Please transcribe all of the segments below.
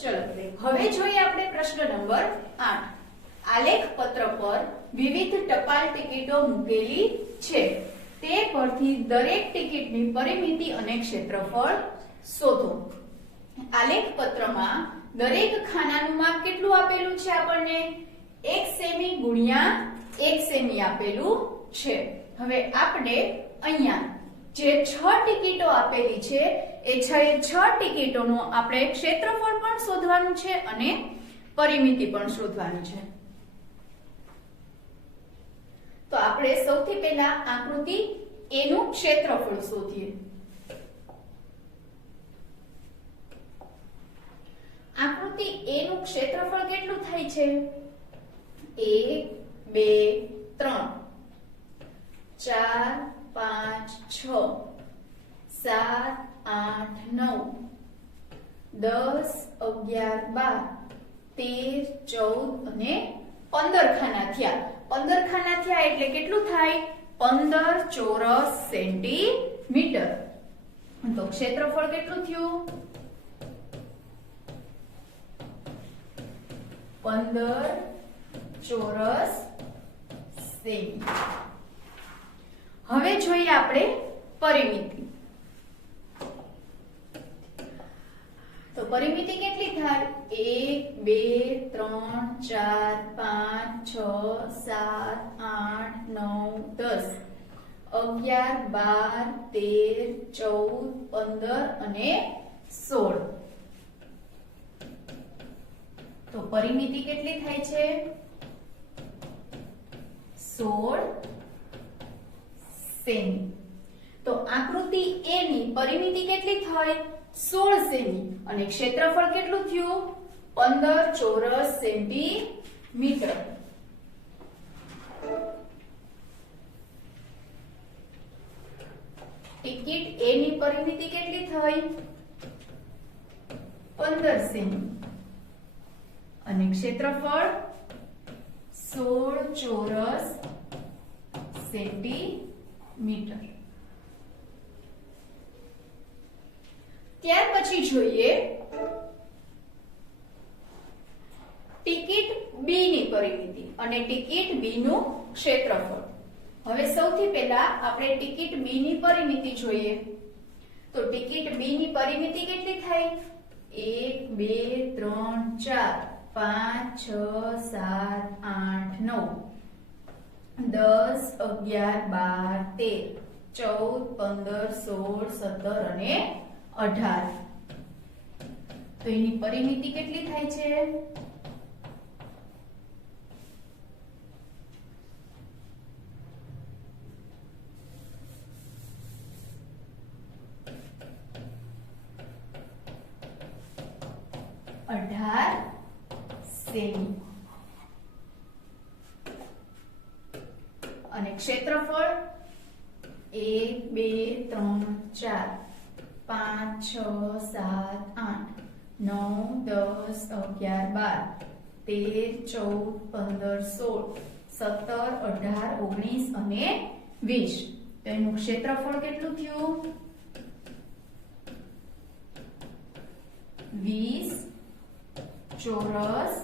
ચલો હવે જોઈએ આપણે પ્રશ્ન નંબર 8. આલેખ પત્ર પર વિવિધ ટપાલ ટિકિટો મૂકેલી છે. તે પરથી દરેક ટિકિટની પરિમિતિ અને ક્ષેત્રફળ શોધો. આલેખ પત્રમાં દરેક ખાનાનું માપ કેટલું આપેલું છે? આપણને 1 સેમી ગુણ્યા 1 સેમી આપેલું છે. હવે આપણે અહીંયા જે 6 ટિકિટો આપેલી છે એ 6 ટિકિટોનું આપણે ક્ષેત્રફળ પણ શોધવાનું છે અને પરિમિતિ પણ શોધવાની છે. તો આપણે સૌથી પહેલા આકૃતિ A નું ક્ષેત્રફળ શોધીએ. આકૃતિ A નું ક્ષેત્રફળ કેટલું થાય છે? 1 2 3 4 5 6 7 8 9 10 11 12 13 14 અને 15 ખાના થયા. 15 ખાના થયા એટલે કેટલું થાય? 15 ચોરસ સેન્ટીમીટર. તો ક્ષેત્રફળ કેટલું થયું? 15 ચોરસ સેમી. હવે જોઈએ આપણે પરિમિતિ. તો પરિમિતિ કેટલી થાય? 1 2 3 4 5 6 7 8 9 10 11 12 13 14 15 અને 16. તો પરિમિતિ કેટલી થાય છે? 16 સેમી. તો આકૃતિ A ની પરિમિતિ કેટલી થઈ? 16 સેમી. અને ક્ષેત્રફળ કેટલું થયું? 15 ચોરસ સેન્ટીમીટર. ટિકિટ A ની પરિમિતિ કેટલી થઈ? 15 સેમી. અને ક્ષેત્રફળ 16 ચોરસ સેન્ટીમીટર. ત્યાર પછી જોઈએ ટિકિટ B ની પરિમિતિ અને ટિકિટ B નું ક્ષેત્રફળ. હવે સૌથી પહેલા આપણે ટિકિટ B ની પરિમિતિ જોઈએ. તો ટિકિટ B ની પરિમિતિ કેટલી થાય? 1 2 3 4 5 6 7 8 9 10 11 12 13 14 15 16 અને 18. તો એની પરિમિતિ કેટલી થાય છે? 18 સેમી. અને ક્ષેત્રફળ 1 2 3 4 5 6 7 8 9 10 11 12 13 14 15 16 17 18 19 અને 20. તો એનું ક્ષેત્રફળ કેટલું થયું? 20 ચોરસ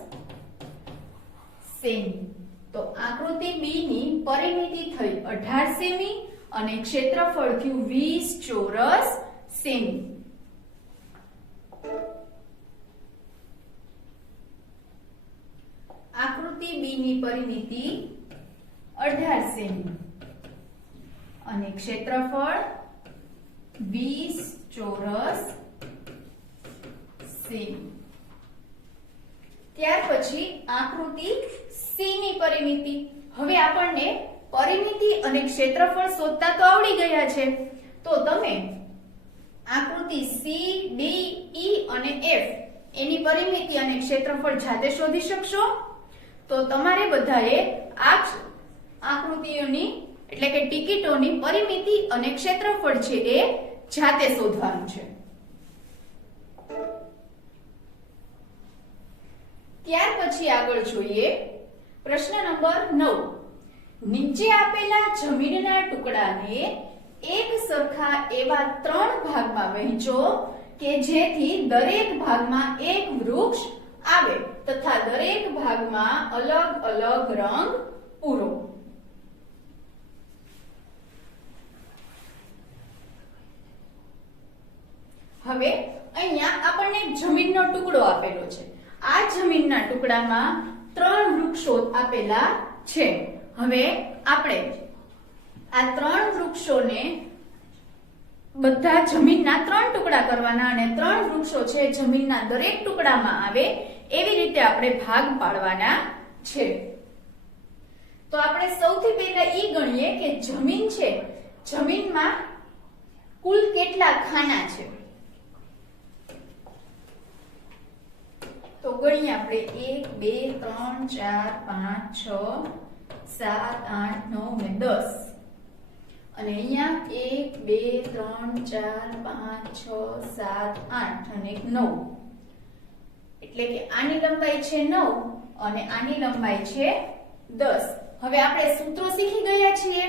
સેમી. તો આકૃતિ B ની પરિમિતિ થઈ 18 સેમી અને ક્ષેત્રફળ થયું 20 ચોરસ સેમી. આકૃતિ B ની પરિમિતિ 18 સેમી અને ક્ષેત્રફળ 20 ચોરસ સેમી. ત્યાર પછી આકૃતિ C ની પરિમિતિ. હવે આપણને પરિમિતિ અને ક્ષેત્રફળ શોધતા તો આવડી ગયા છે. તો તમે આકૃતિ C, D, E અને F એની પરિમિતિ અને ક્ષેત્રફળ જાતે શોધી શકશો. તો તમારે બધાએ આ આકૃતિઓની એટલે કે ટિકિટોની પરિમિતિ અને ક્ષેત્રફળ છે એ જાતે શોધવાનું છે. ત્યાર પછી આગળ જોઈએ પ્રશ્ન નંબર 9. નીચે આપેલા જમીનના ટુકડાને એક સરખા એવા 3 ભાગમાં વહેંચો કે જેથી દરેક ભાગમાં એક વૃક્ષ આવે તથા દરેક ભાગમાં અલગ અલગ રંગ પૂરો. હવે અહીંયા આપણને જમીનનો ટુકડો આપેલો છે. આ જમીનના ટુકડામાં 3 વૃક્ષો આપેલા છે. હવે આપણે આ 3 વૃક્ષોને બધા જમીનના 3 ટુકડા કરવાના અને 3 વૃક્ષો છે જમીનના દરેક ટુકડામાં આવે એવી રીતે આપણે ભાગ પાડવાના છે. તો આપણે સૌથી પહેલા ઈ ગણીએ કે જમીન છે, જમીનમાં કુલ કેટલા ખાના છે. તો ગણીએ આપણે 1 2 3 4 5 6 7 8 9 ને 10. અને અહીંયા 1 2 3 4 5 6 7 8 અને 9. એટલે કે આની લંબાઈ છે 9 અને આની લંબાઈ છે 10. હવે આપણે સૂત્રો શીખી ગયા છીએ.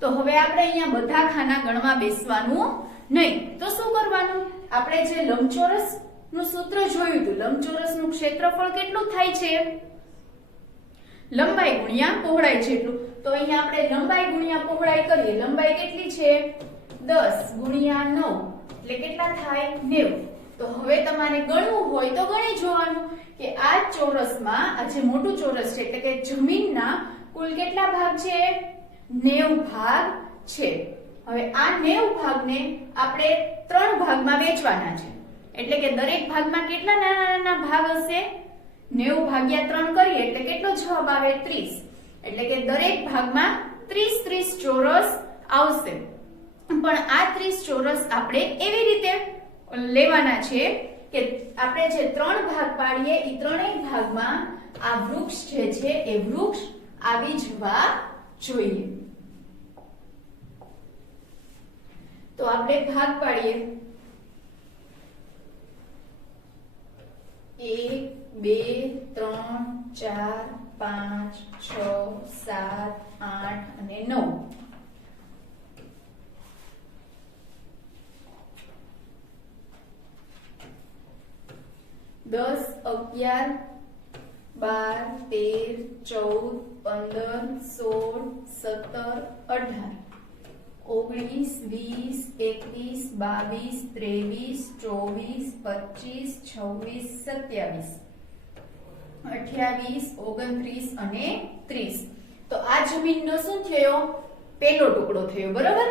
તો હવે આપણે અહીંયા બધા ખાના ગણવા બેસવાનું નહીં. તો શું કરવાનું? આપણે જે લંબચોરસ નું સૂત્ર જોયું હતું, લંબચોરસ નું ક્ષેત્રફળ કેટલું થાય છે? લંબાઈ ગુણ્યા પહોળાઈ જેટલું. તો અહીંયા આપણે લંબાઈ ગુણ્યા પહોળાઈ કરીએ. લંબાઈ કેટલી છે? 10 ગુણ્યા 9 એટલે કેટલા થાય? 90. તો હવે તમારે ગણવું હોય તો ગણી જોવાનું કે આ ચોરસમાં, આ જે મોટું ચોરસ છે એટલે કે જમીનના કુલ કેટલા ભાગ છે? 90 ભાગ છે. હવે આ 90 ભાગને આપણે 3 ભાગમાં વહેંચવાના છે. એટલે કે દરેક ભાગમાં કેટલા નાના નાના ભાગ હશે? 90 ભાગ્યા 3 કરીએ એટલે કેટલો જવાબ આવે? 30. એટલે કે દરેક ભાગમાં 30 ચોરસ આવશે. પણ આ 30 ચોરસ આપણે એવી રીતે લેવાના છે કે આપણે જે 3 ભાગ પાડીએ એ ત્રણેય ભાગમાં આ વૃક્ષ જે છે એ વૃક્ષ આવી જવા જોઈએ. તો આપણે ભાગ પાડીએ. 1 2 3 4 5 6 7 8 અને 9. દસ 11 12 13 14 15 16 17 18 19 20 21 22 23 24 27 28 29 અને 30. તો આ જમીનનો શું થયો? પહેલો ટુકડો થયો. બરોબર?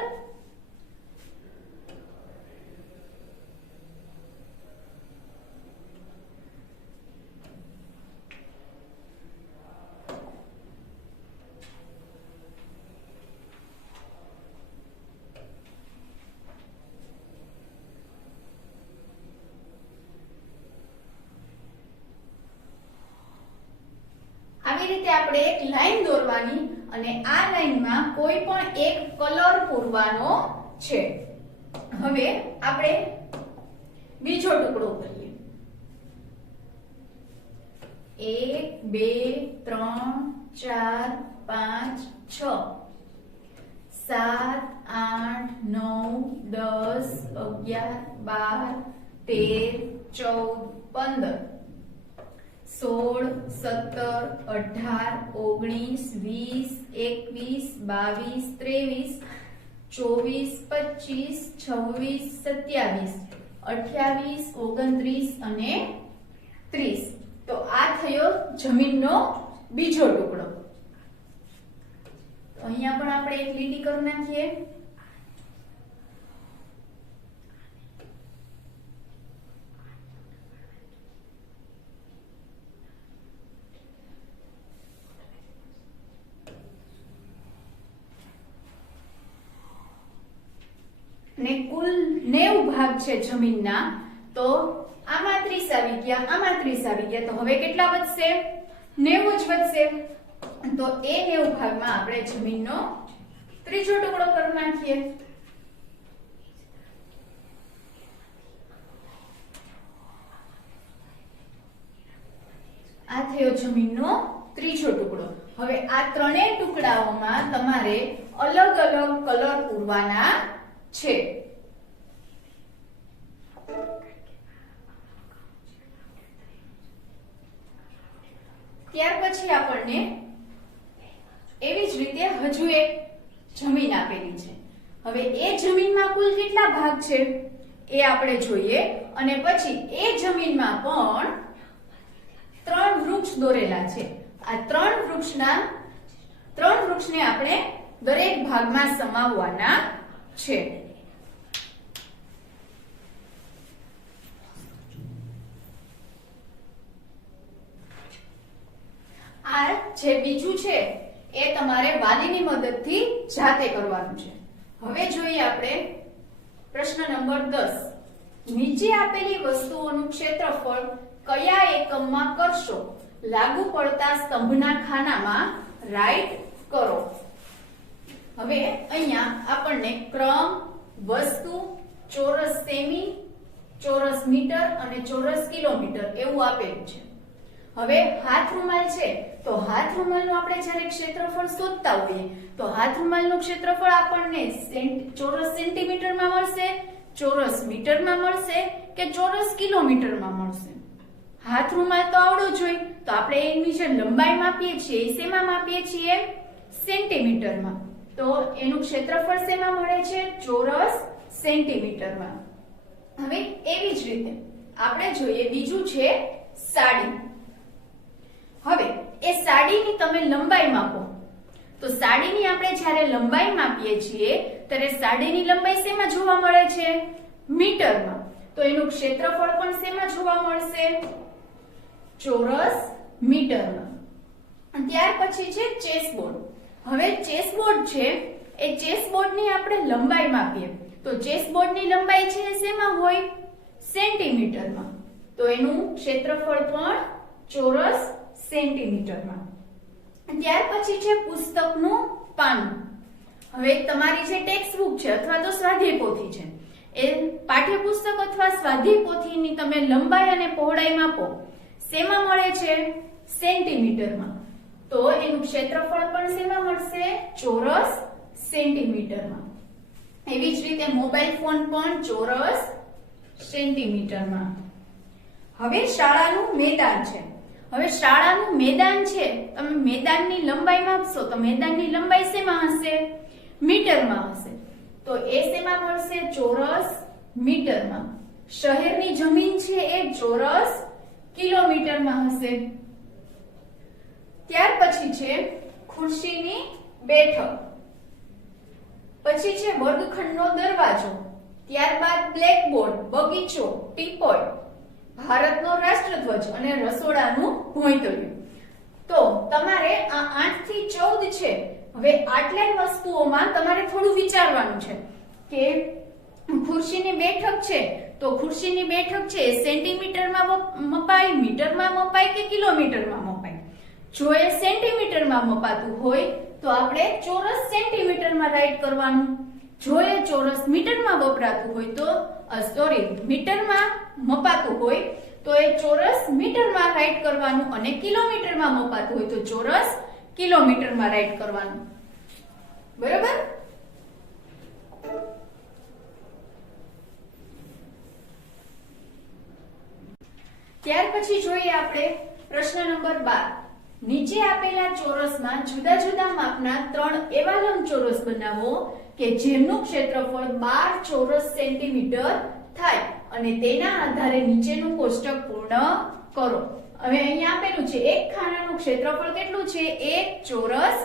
આવી રીતે આપણે એક લાઈન દોરવાની અને આ લાઈનમાં કોઈ પણ એક કલર પૂરવાનો છે. હવે આપણે બીજો ટુકડો કરીએ. 1 2 3 4 5 6 7 8 9 10 11 12 13 અને 30. તો આ થયો જમીનનો બીજો ટુકડો. તો અહીંયા પણ આપણે એક લીટી કરી નાખીએ. ને કુલ 90 ભાગ છે જમીનના. તો આમાં 30 આવી ગયા, આમાં 30 આવી ગયા. તો હવે કેટલા વધશે? 90 જ વધશે. તો એ 90 ભાગમાં આપણે જમીનનો ત્રીજો ટુકડો કરી નાખીએ. આ થયો જમીનનો ત્રીજો ટુકડો. હવે આ ત્રણેય ટુકડાઓમાં તમારે અલગ અલગ કલર પૂરવાના છે. ત્યાર પછી આપણને એવી જ રીતે હજુ એક જમીન આપેલી છે. હવે એ જમીનમાં કુલ કેટલા ભાગ છે એ આપણે જોઈએ અને પછી એ જમીનમાં પણ 3 વૃક્ષ દોરેલા છે. આ 3 વૃક્ષને આપણે દરેક ભાગમાં સમાવવાના છે. આ જે બીજું છે એ તમારે વાલીની મદદથી જાતે કરવાનું છે. હવે જોઈએ આપણે પ્રશ્ન નંબર 10. નીચે આપેલી વસ્તુઓનું ક્ષેત્રફળ કયા એકમમાં કરશો? લાગુ પડતા સ્તંભના ખાનામાં રાઈટ કરો. હવે અહીંયા આપણને ક્રમ, વસ્તુ, ચોરસ સેમી, ચોરસ મીટર અને ચોરસ કિલોમીટર એવું આપેલું છે. હવે હાથ રૂમાલ છે તો હાથ રૂમાલનું આપણે જ્યારે ક્ષેત્રફળ શોધતા હોઈએ તો હાથ રૂમાલનું ક્ષેત્રફળ આપણને ચોરસ સેન્ટીમીટરમાં મળશે, ચોરસ મીટરમાં મળશે કે ચોરસ કિલોમીટરમાં મળશે. હાથ રૂમાલ તો આવડો જ હોય તો આપણે એની જે લંબાઈ માપીએ છીએ એ શેમાં માપીએ છીએ? સેન્ટીમીટરમાં. તો એનું ક્ષેત્રફળ શેમાં મળે છે? ચોરસ સેન્ટીમીટરમાં. હવે એવી જ રીતે આપણે જોઈએ બીજું છે સાડી. હવે એ સાડીની તમે લંબાઈ માપો તો સાડીની આપણે જ્યારે લંબાઈ માપીએ છીએ ત્યારે સાડીની લંબાઈ શેમાં જોવા મળે છે? મીટરમાં. તો એનું ક્ષેત્રફળ પણ શેમાં જોવા મળશે? ચોરસ મીટરમાં. ત્યાર પછી છે ચેસબોર્ડ. હવે ચેસબોર્ડ છે એ ચેસબોર્ડની આપણે લંબાઈ માપીએ તો ચેસબોર્ડની લંબાઈ છે શેમાં હોય? સેન્ટીમીટરમાં. તો એનું ક્ષેત્રફળ પણ ચોરસ સેન્ટીમીટરમાં. ત્યાર પછી છે પુસ્તકનું પાનું. હવે તમારી જે ટેક્સ્ટ બુક છે અથવા તો સ્વાધ્યાય પોથી છે એ પાઠ્યપુસ્તક અથવા સ્વાધ્યાય પોથીની તમે લંબાઈ અને પહોળાઈ માપો શેમાં મળે છે? સેન્ટીમીટરમાં. તો એનું ક્ષેત્રફળ પણ શેમાં મળશે? ચોરસ સેન્ટીમીટરમાં. એવી જ રીતે મોબાઈલ ફોન પણ ચોરસ સેન્ટીમીટરમાં. હવે શાળાનું મેદાન છે. હવે શાળાનું મેદાન છે તમે મેદાનની લંબાઈ માપશો તો મેદાનની લંબાઈ શેમાં હશે? મીટરમાં હશે. તો એ શેમાં મળશે? ચોરસ મીટરમાં. શહેરની જમીન છે એ ચોરસ કિલોમીટરમાં હશે. ત્યાર પછી છે ખુરશીની બેઠક. પછી છે વર્ગખંડનો દરવાજો. ત્યારબાદ બ્લેકબોર્ડ, બગીચો, ટીપોય, ભારતનો રાષ્ટ્રધ્વજ અને રસોડાનું ભોંયતળિયું. તો તમારે આ 8 થી 14 છે. હવે આટલી વસ્તુઓમાં તમારે થોડું વિચારવાનું છે કે ખુરશીની બેઠક છે તો ખુરશીની બેઠક છે સેન્ટીમીટરમાં મપાય, મીટરમાં મપાય કે કિલોમીટરમાં મપાય? જો એ સેન્ટીમીટરમાં મપાતું હોય તો આપણે ચોરસ સેન્ટીમીટરમાં રાઈટ કરવાનું. જો એ ચોરસ મીટરમાં વપરાતું હોય તો મીટરમાં મપાતું હોય તો એ ચોરસ મીટરમાં રાઈટ કરવાનું અને કિલોમીટરમાં મપાતું હોય તો ચોરસ કિલોમીટરમાં રાઈટ કરવાનું. બરાબર? ત્યાર પછી જોઈએ આપણે પ્રશ્ન નંબર 12. નીચે આપેલા ચોરસમાં જુદા જુદા માપના 3 એવા લંબચોરસ બનાવો કે જેમનું ક્ષેત્રફળ 12 ચોરસ સેન્ટીમીટર થાય અને તેના આધારે નીચેનું કોષ્ટક પૂર્ણ કરો. હવે અહીંયા આપેલું છે એક ખાનાનું ક્ષેત્રફળ કેટલું છે? 1 ચોરસ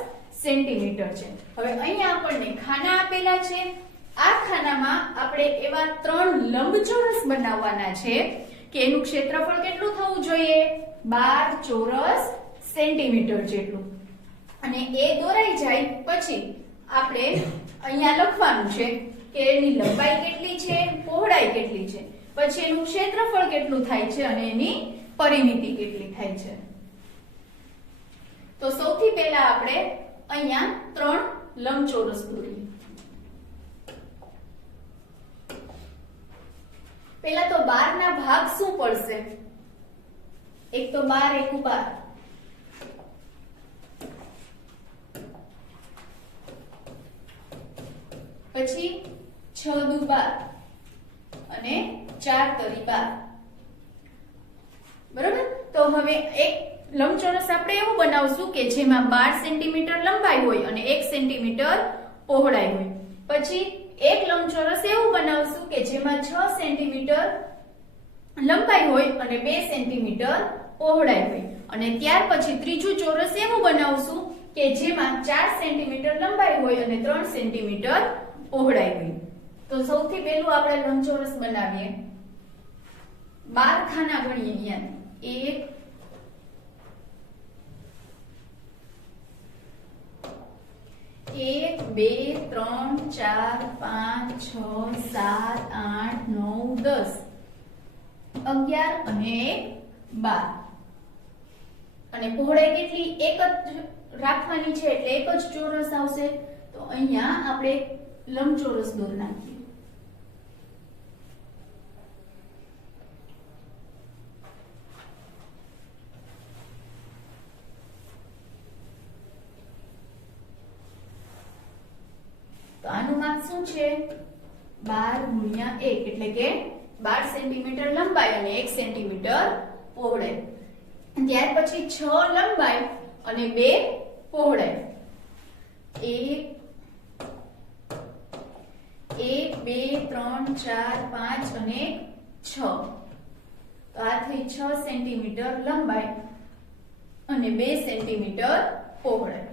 સેન્ટીમીટર છે. હવે અહીંયા આપણને ખાના આપેલા છે. આ ખાનામાં આપણે એવા 3 લંબચોરસ બનાવવાના છે કે એનું ક્ષેત્રફળ કેટલું થવું જોઈએ? 12 ચોરસ સેન્ટીમીટર જેટલું. અને એ દોરાઈ જાય પછી આપણે અહીંયા લખવાનું છે કે એની લંબાઈ કેટલી છે, પહોળાઈ કેટલી છે, પછી એનું ક્ષેત્રફળ કેટલું થાય છે અને એની પરિમિતિ કેટલી થાય છે. તો સૌથી પહેલા આપણે અહીંયા 3 લંબચોરસ દોરીએ. પહેલા તો 12 ના ભાગ શું પડશે? એક તો 12 એકુ 12, પછી 6 દુ 12 અને 4 તરી 12. બરોબર? તો હવે એક લંબચોરસ આપણે એવું બનાવશું કે જેમાં 12 સેન્ટીમીટર લંબાઈ હોય અને 1 સેન્ટીમીટર પહોળાઈ હોય. પછી એક લંબચોરસ એવું બનાવશું કે જેમાં 6 સેન્ટીમીટર લંબાઈ હોય અને 2 સેન્ટીમીટર પહોળાઈ હોય. અને ત્યાર પછી ત્રીજું ચોરસ એવું બનાવશું કે જેમાં 4 સેન્ટીમીટર લંબાઈ હોય અને 3 સેન્ટીમીટર પહોળાઈ હોય. તો સૌથી પહેલું આપણે લંબચોરસ બનાવીએ. 12 ખાના ગણીએ. અહીંયા 1 2 3 4 5 6 7 8 9 10 11 અને 12 અને પહોળાઈ કેટલી એક જ રાખવાની છે એટલે એક જ ચોરસ આવશે. તો અહીંયા આપણે લંબચોરસ દોરી નાખીએ. તો આનું માપ શું છે 12 ગુણ્યા 1 એટલે કે 12 સેન્ટીમીટર લંબાઈ અને 1 સેન્ટીમીટર પહોળાઈ. ત્યાર પછી 6 લંબાઈ અને 2 પહોળાઈ. 1 2 3 4 5 અને 6. તો આ થઈ 6 સેન્ટીમીટર લંબાઈ અને 2 સેન્ટીમીટર પહોળાઈ.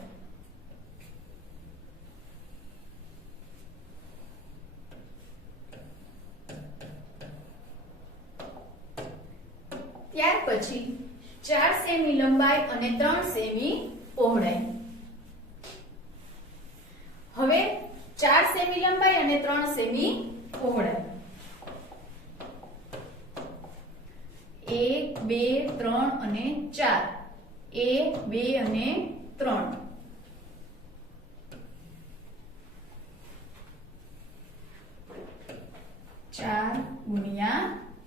ત્યાર પછી 4 સેમી લંબાઈ અને 3 સેમી પહોળાઈ. હવે 4 સેમી લંબાઈ અને 3 સેમી પહોળાઈ. 1 2 3 અને 4. 1 2 અને 3. 4 ગુણ્યા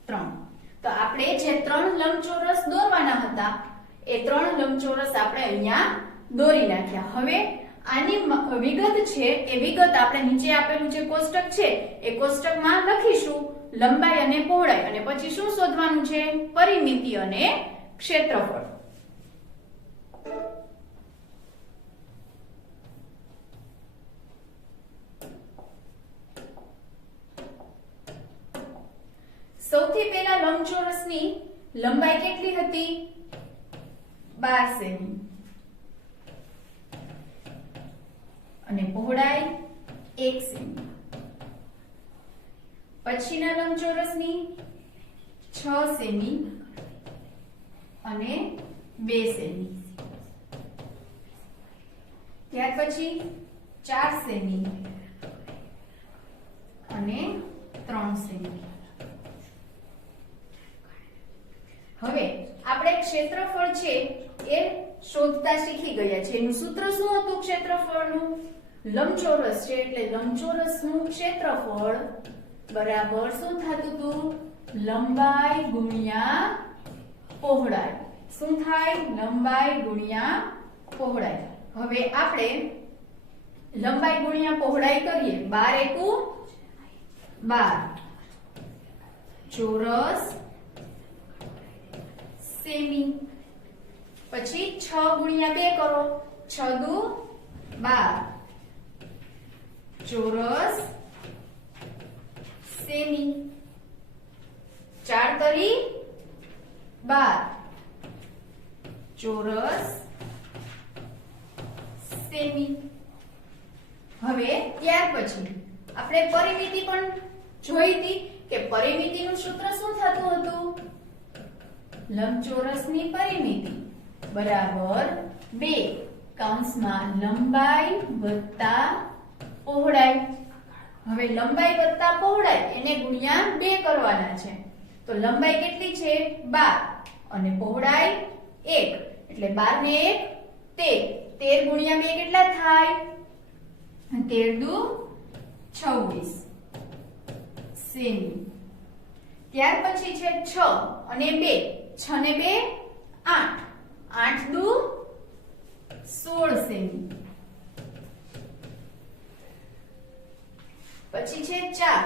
3. તો આપણે જે 3 લંબચોરસ દોરવાના હતા એ 3 લંબચોરસ આપણે અહીંયા દોરી નાખ્યા. હવે આની વિગત છે એ વિગત આપણે નીચે આપેલું જે કોષ્ટક છે એ કોષ્ટકમાં લખીશું લંબાઈ અને પહોળાઈ. અને પછી શું શોધવાનું છે? પરિમિતિ અને ક્ષેત્રફળ. સૌથી પહેલા લંબચોરસની લંબાઈ કેટલી હતી? 12 સેમી અને પહોળાઈ 1 સેમી. પછીના લંબચોરસની 6 સેમી અને 2 સેમી. ત્યાર પછી 4 સેમી અને 3 સેમી. હવે આપણે ક્ષેત્રફળ છે એ શોધતા શીખી ગયા છે. એનું સૂત્ર શું હતું ક્ષેત્રફળનું? લંબચોરસ છે એટલે લંબચોરસનું ક્ષેત્રફળ બરાબર શું થતું હતું? લંબાઈ ગુણ્યા પહોળાઈ. શું થાય? લંબાઈ ગુણ્યા પહોળાઈ. હવે આપણે લંબાઈ ગુણ્યા પહોળાઈ કરીએ. 12 એકુ 12 ચોરસ સેમી. પછી 6 ગુણ્યા 2 કરો. 6 દુ 12 ચોરસ સેમી. 4 તરી 12 ચોરસ સેમી. હવે ત્યાર પછી આપણે પરિમિતિ પણ જોઈ હતી કે પરિમિતિનું સૂત્ર શું થતું હતું? લંબચોરસની પરિમિતિ બરાબર 2 કૌંસમાં લંબાઈ વત્તા પહોળાઈ. હવે લંબાઈ વત્તા પહોળાઈ એને ગુણ્યા 2 કરવાના છે. તો લંબાઈ કેટલી છે? 12 અને પહોળાઈ 1 એટલે 12 ને 1 13 ગુણ્યા 2 કેટલા થાય? 13 દુ 26 સેમી. ત્યાર પછી છે 6 અને 2. 6 ને 2 8 8 દુ 16 સેમી. પછી છે 4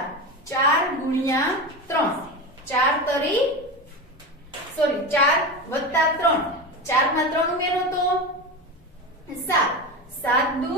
4 ગુણ્યા 3 4 તરી 4 વત્તા 3 4 માં 3 ઉમેરો તો 7 7 દુ